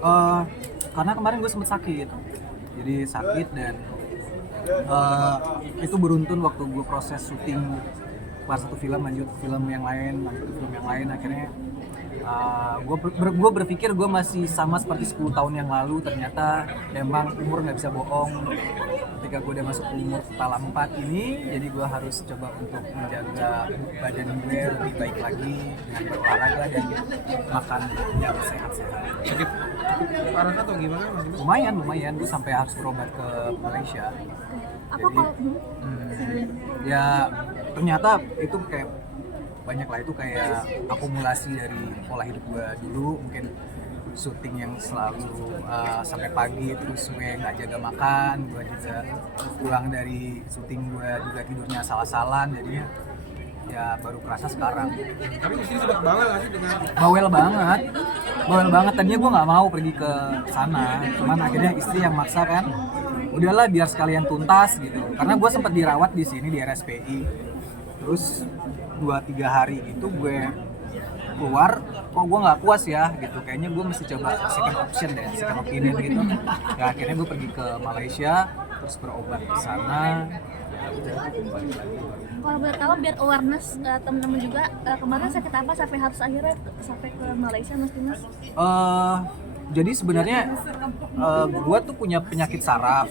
Eh, karena kemarin gue sempet sakit, jadi sakit dan eh, itu beruntun waktu gue proses syuting kelar satu film lanjut film yang lain, lanjut ke film yang lain. Akhirnya gue berpikir gue masih sama seperti 10 tahun yang lalu. Ternyata emang umur nggak bisa bohong. Ketika gue udah masuk umur kepala 4 ini, jadi gue harus coba untuk menjaga badan gue lebih baik lagi dengan berolahraga dan makan yang sehat-sehat. Sakit parah atau gimana Mas Dimas? Lumayan gue sampai harus berobat ke Malaysia. Apa Jadi kalau ya ternyata itu kayak banyak lah, itu kayak akumulasi dari pola hidup gue dulu. Mungkin syuting yang selalu sampai pagi, terus gue nggak jaga makan, gue juga pulang dari syuting gue juga tidurnya salah-salan, jadinya ya baru kerasa sekarang. Tapi istri sempat bawel nggak sih dengan Bawel banget. Tadinya gue nggak mau pergi ke sana, cuman akhirnya istri yang maksa kan. Udahlah biar sekalian tuntas gitu. Karena gue sempat dirawat di sini di RSPI. Terus 2-3 hari gitu gue keluar, kok gue nggak puas ya gitu. Kayaknya gue mesti coba second opinion gitu. Ya akhirnya gue pergi ke Malaysia, terus berobat di sana. Ya udah balik lagi. kalau boleh tahu biar awareness teman-teman juga kemarin sakit apa sampai harus akhirnya sampai ke Malaysia Mas Dimas? Jadi sebenarnya gue tuh punya penyakit saraf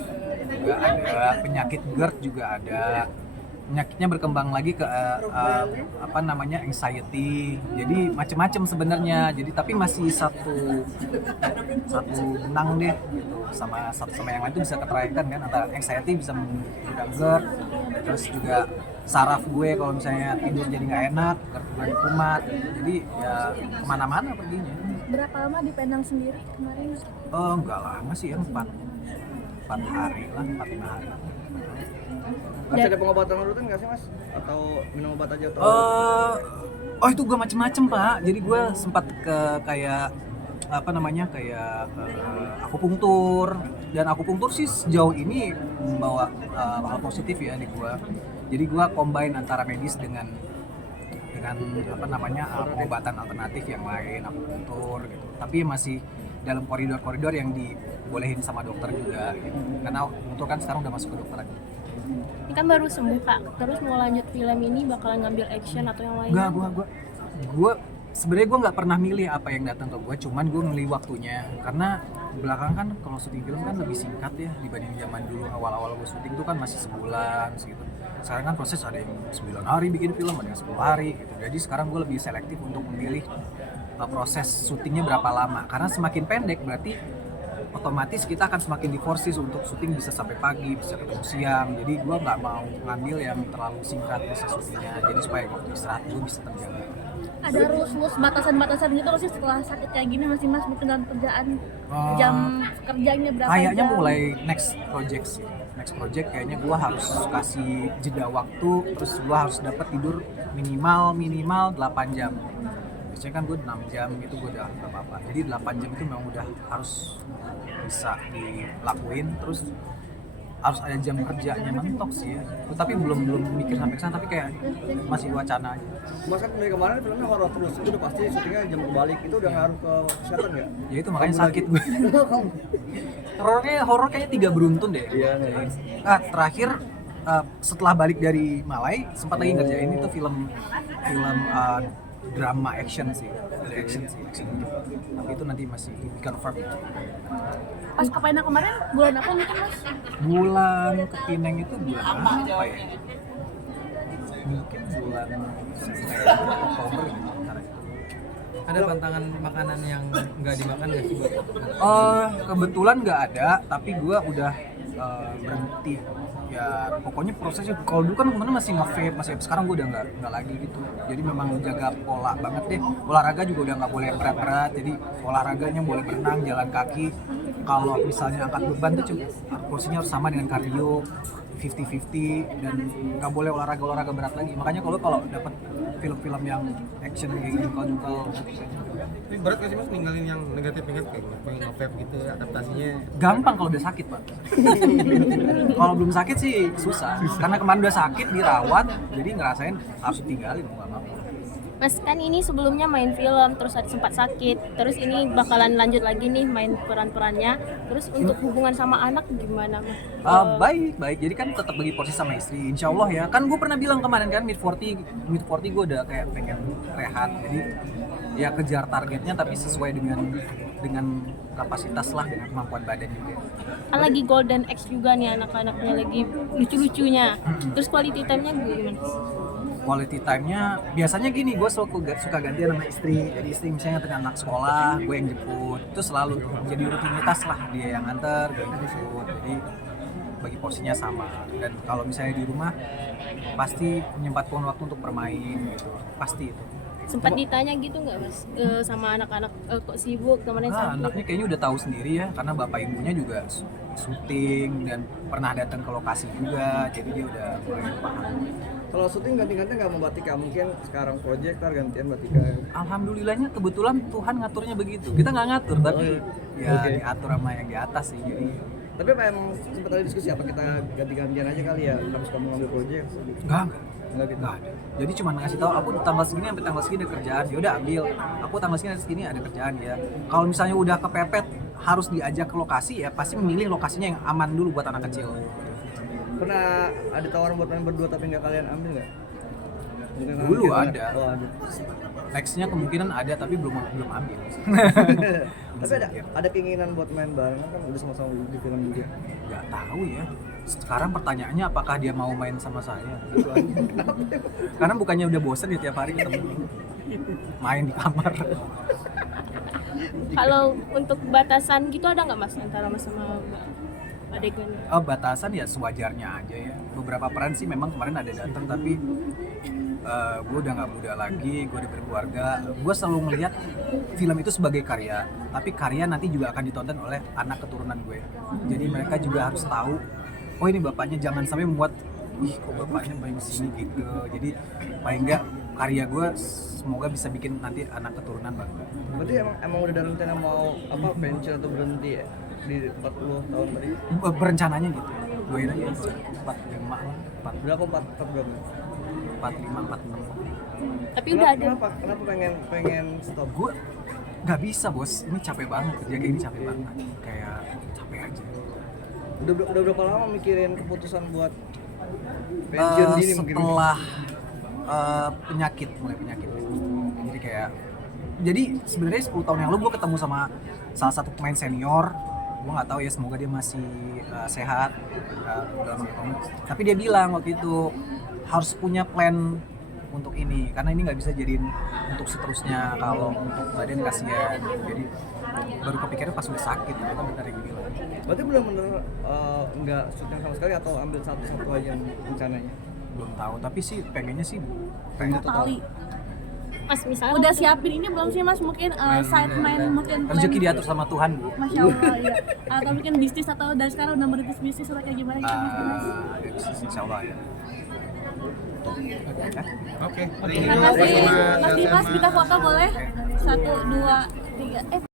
juga ada, penyakit GERD juga ada. Penyakitnya berkembang lagi ke anxiety. Jadi macam-macam sebenarnya. Jadi tapi masih satu benang deh gitu. Sama yang lain itu bisa keteraikan kan, antara anxiety bisa mengundang GERD, terus juga saraf gue kalau misalnya tidur jadi nggak enak, GERD gue kumat. Jadi ya kemana-mana perginya. Berapa lama di Penang sendiri kemarin? Enggak lama sih ya, 4 hari lah, 4-5 hari. masih ada pengobatan rutin nggak sih Mas? Atau minum obat aja atau? Itu gue macem-macem Pak. Jadi gue sempat ke kayak akupunktur, dan akupunktur sih sejauh ini membawa hal positif ya di gue. Jadi gue combine antara medis dengan pengobatan alternatif yang lain, akupunktur gitu. Tapi masih dalam koridor-koridor yang dibolehin sama dokter juga gitu. Karena akupunktur kan sekarang udah masuk ke dokter lagi. Ini kan baru sembuh Kak, terus mau lanjut film ini bakalan ngambil action atau yang lain? Enggak, gue sebenarnya gue nggak pernah milih apa yang datang ke gue, cuman gue milih waktunya. Karena belakang kan kalau syuting film kan lebih singkat ya dibanding zaman dulu. Awal-awal gue syuting tuh kan masih sebulan gitu. Sekarang kan proses ada yang 9 hari bikin film, ada yang 10 hari gitu. Jadi sekarang gue lebih selektif untuk memilih proses syutingnya berapa lama. Karena semakin pendek berarti otomatis kita akan semakin diforsis untuk syuting bisa sampai pagi, bisa ketemu siang. Jadi gue nggak mau ngambil yang terlalu singkat bisa syutingnya. Jadi supaya waktu istirahat gue bisa terjaga. Ada rules batasan-batasan gitu loh sih setelah sakit kayak gini Mas Dimas, mungkin dalam kerjaan jam kerjanya berapa Kayaknya jam? mulai next project kayaknya gue harus kasih jeda waktu, terus gue harus dapat tidur minimal 8 jam. Biasanya kan gue 6 jam gitu, gue udah gak apa-apa. Jadi 8 jam itu memang udah harus bisa dilakuin. Terus harus ada jam kerjanya, mentok sih ya. Tapi belum mikir sampai kesana, tapi kayak masih wacana aja. Mas kan dari kemarin filmnya horor terus, itu udah pasti syutingnya jam kebalik, itu udah ngaruh ke kesehatan nggak? Ya itu makanya sakit gue. Horor kayaknya 3 beruntun deh. Iya. Terakhir setelah balik dari Malai sempat lagi ngerjain itu film drama action sih. Tapi itu nanti masih di confirm. Pas ke Penang kemarin bulan apa mungkin Mas? Bulan ke Pineng itu bulan apa ya? Mungkin bulan September, Oktober gitu. Antara itu. Ada pantangan makanan yang nggak dimakan nggak sih buat? Kebetulan nggak ada, tapi gue udah berhenti. Ya pokoknya prosesnya, kalau dulu kan kemarin masih nge-vape, sekarang gue udah nggak lagi gitu. Jadi memang jaga pola banget deh. Olahraga juga udah nggak boleh berat-berat. Jadi olahraganya boleh berenang, jalan kaki. Kalau misalnya angkat beban tuh porsinya harus sama dengan kardio, 50-50, dan nggak boleh olahraga berat lagi. Makanya kalau dapat film-film yang action kayak jungkal-jungkal, Ini berat nggak sih Mas ninggalin yang negatif kayak pengen nge-vape gitu ya, adaptasinya? gampang kalau udah sakit Pak. Kalau belum sakit sih susah. Karena kemarin udah sakit dirawat, jadi ngerasain harus tinggalin mau nggak mau. Mas kan ini sebelumnya main film, terus sempat sakit, terus ini bakalan lanjut lagi nih main peran-perannya. Terus untuk hubungan sama anak gimana, Mas? Baik. Jadi kan tetap bagi porsi sama istri. Insya Allah ya. Kan gue pernah bilang kemarin kan mid 40 gue udah kayak pengen rehat. Jadi ya kejar targetnya tapi sesuai dengan kapasitas lah, dengan kemampuan badan juga. Kan lagi golden X juga nih anak-anaknya, lagi lucu-lucunya. Terus quality time-nya gimana? Quality time-nya biasanya gini, gue suka gantian sama istri. Jadi istri misalnya tengah anak sekolah, gue yang jemput. Itu selalu jadi rutinitas lah, dia yang nganter, gue yang jemput. Jadi bagi porsinya sama. Dan kalau misalnya di rumah pasti menyempatkan waktu untuk bermain gitu. Pasti itu. Sempat ditanya gitu nggak, Mas? Sama anak-anak kok sibuk, kemarin sakit. Anaknya kayaknya udah tahu sendiri ya, karena bapak ibunya juga syuting dan pernah datang ke lokasi juga, jadi dia udah mulai paham. Kalau syuting ganti-ganti nggak mau Batika, mungkin sekarang project ntar gantian Batika. Alhamdulillahnya kebetulan Tuhan ngaturnya begitu. Kita nggak ngatur, tapi ya diatur sama yang di atas sih. Jadi Tapi apa emang sempat ada diskusi apa kita ganti-gantian aja kali ya, habis kamu ngambil project? enggak Enggak gitu. ada. Jadi cuma ngasih tahu aku tanggal segini sampai tanggal segini ada kerjaan, ya udah ambil. Aku tanggal segini sampai segini ada kerjaan ya. Kalau misalnya udah kepepet harus diajak ke lokasi ya pasti memilih lokasinya yang aman dulu buat anak kecil. Pernah ada tawaran buat main berdua tapi nggak kalian ambil nggak? Dulu ada. Oh, ada. Nextnya kemungkinan ada tapi belum ambil. Tapi ada keinginan buat main bareng kan udah sama-sama di film juga. Nggak tahu ya. Sekarang pertanyaannya apakah dia mau main sama saya? Gitu aja. Karena bukannya udah bosen ya tiap hari ketemu main di kamar. Kalau untuk batasan gitu ada nggak, Mas, antara Mas sama adegan? Batasan ya sewajarnya aja ya. Beberapa peran sih memang kemarin ada datang tapi gue udah nggak muda lagi, gue udah berkeluarga. Gue selalu ngelihat film itu sebagai karya, tapi karya nanti juga akan ditonton oleh anak keturunan gue. Jadi mereka juga harus tahu, oh ini bapaknya, jangan sampai membuat, ih kok bapaknya main sini gitu. Jadi paling nggak karya gue semoga bisa bikin nanti anak keturunan bangga. Berarti emang udah ada rencana mau apa pensiun atau berhenti ya di 40 tahun tadi? Berencananya gitu. Doain aja 45 lah, Berapa 4 berapa? 45, 46. Tapi udah ada. Kenapa pengen stop? Gue nggak bisa bos, ini capek banget, kerja kayak ini capek banget, kayak capek aja. Udah berapa lama mikirin keputusan buat pensiun dini mungkin? Setelah mulai penyakit. Jadi sebenarnya 10 tahun yang lalu gue ketemu sama salah satu pemain senior. Gue nggak tahu ya, semoga dia masih sehat, udah lama ketemu. Tapi dia bilang waktu itu harus punya plan untuk ini, karena ini nggak bisa jadiin untuk seterusnya, kalau untuk badan kasihan. Jadi baru kepikiran pas udah sakit, ternyata benar yang bilang. Berarti benar-benar nggak syuting sama sekali atau ambil satu-satu aja rencananya? Belum tahu, tapi sih pengennya sih Pengen total. Kali. Mas misalnya Udah siapin ini belum sih, Mas? Mungkin side main, mungkin plan. rezeki diatur sama Tuhan, Bu. Masya Allah, iya. Atau mungkin bisnis, atau dari sekarang udah merintis bisnis atau kayak gimana gitu, Mas? Ada bisnis insya Allah ya. Oke, Terima kasih, Mas. Kita foto boleh? 1, 2, 3.